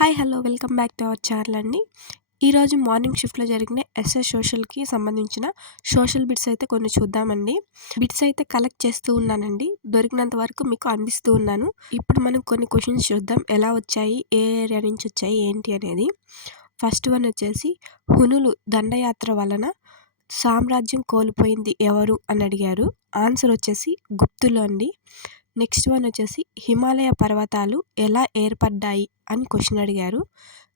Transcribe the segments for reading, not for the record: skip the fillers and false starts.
Hi hello welcome back to our channel అండి. ఈరోజు morning షిఫ్ట్లో జరిగిన ఎస్ఎస్ సోషల్కి సంబంధించిన సోషల్ బిట్స్ అయితే కొన్ని చూద్దామండి. బిట్స్ అయితే కలెక్ట్ చేస్తూ ఉన్నానండి, దొరికినంత వరకు మీకు అందిస్తూ ఉన్నాను. ఇప్పుడు మనం కొన్ని క్వశ్చన్స్ చూద్దాం, ఎలా వచ్చాయి, ఏ ఏరియా నుంచి వచ్చాయి ఏంటి అనేది. ఫస్ట్ వన్ వచ్చేసి, హునులు దండయాత్ర వలన సామ్రాజ్యం కోల్పోయింది ఎవరు అని అడిగారు. ఆన్సర్ వచ్చేసి గుప్తులు అండి. నెక్స్ట్ వన్ వచ్చేసి, హిమాలయ పర్వతాలు ఎలా ఏర్పడ్డాయి అని క్వశ్చన్ అడిగారు.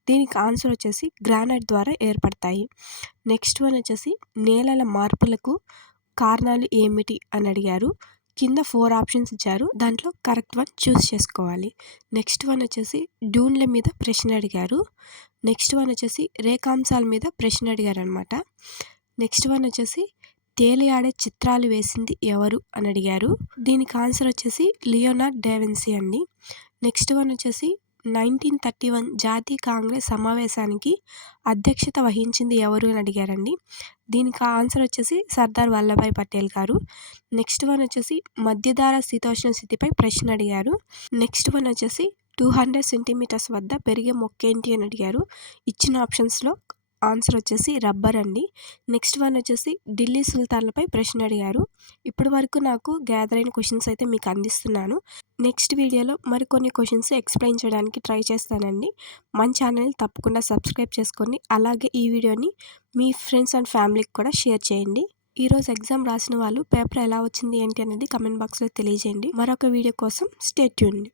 దీనికి ఆన్సర్ వచ్చేసి గ్రానైట్ ద్వారా ఏర్పడతాయి. నెక్స్ట్ వన్ వచ్చేసి, నేలల మార్పులకు కారణాలు ఏమిటి అని అడిగారు. కింద 4 ఆప్షన్స్ ఇచ్చారు, దాంట్లో కరెక్ట్ వన్ చూస్ చేసుకోవాలి. నెక్స్ట్ వన్ వచ్చేసి, డ్యూన్ల మీద ప్రశ్న అడిగారు. నెక్స్ట్ వన్ వచ్చేసి, రేఖాంశాల మీద ప్రశ్న అడిగారు అనమాట. నెక్స్ట్ వన్ వచ్చేసి, తేలియాడే చిత్రాలు వేసింది ఎవరు అని అడిగారు. దీనికి ఆన్సర్ వచ్చేసి లియోనార్డ్ డావిన్సీ అండి. నెక్స్ట్ వన్ వచ్చేసి, 1931 జాతీయ కాంగ్రెస్ సమావేశానికి అధ్యక్షత వహించింది ఎవరు అని అడిగారండి. దీనికి ఆన్సర్ వచ్చేసి సర్దార్ వల్లభాయ్ పటేల్ గారు. నెక్స్ట్ వన్ వచ్చేసి, మధ్యధరా శీతోష్ణ స్థితిపై ప్రశ్న అడిగారు. నెక్స్ట్ వన్ వచ్చేసి, 200 సెంటీమీటర్స్ వద్ద పెరిగే మొక్కేంటి అని అడిగారు. ఇచ్చిన ఆప్షన్స్లో ఆన్సర్ వచ్చేసి రబ్బర్ అండి. నెక్స్ట్ వన్ వచ్చేసి, ఢిల్లీ సుల్తాన్లపై ప్రశ్న అడిగారు. ఇప్పటి వరకు నాకు గ్యాదర్ అయిన క్వశ్చన్స్ అయితే మీకు అందిస్తున్నాను. నెక్స్ట్ వీడియోలో మరికొన్ని క్వశ్చన్స్ ఎక్స్ప్లెయిన్ చేయడానికి ట్రై చేస్తానండి. మన ఛానల్ని తప్పకుండా సబ్స్క్రైబ్ చేసుకొని, అలాగే ఈ వీడియోని మీ ఫ్రెండ్స్ అండ్ ఫ్యామిలీకి కూడా షేర్ చేయండి. ఈరోజు ఎగ్జామ్ రాసిన వాళ్ళు పేపర్ ఎలా వచ్చింది ఏంటి అనేది కమెంట్ బాక్స్లో తెలియజేయండి. మరొక వీడియో కోసం స్టే ట్యూన్డ్.